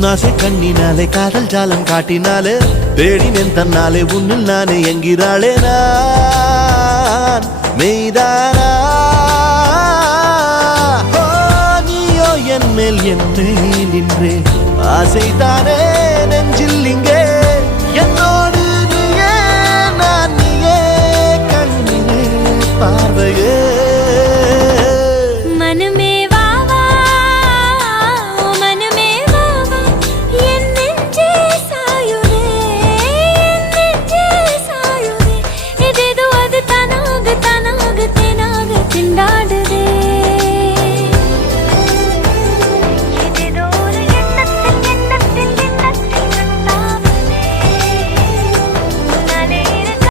உன்னாசை கண்ணினாலே காதல் ஜாலம் காட்டினாலே தேடினேன் தன்னாலே உன்னில் நானே என்கிறாளே நான் மெய்தானா நீயோ என் மேல் என்னே நின்றே ஆசைதானே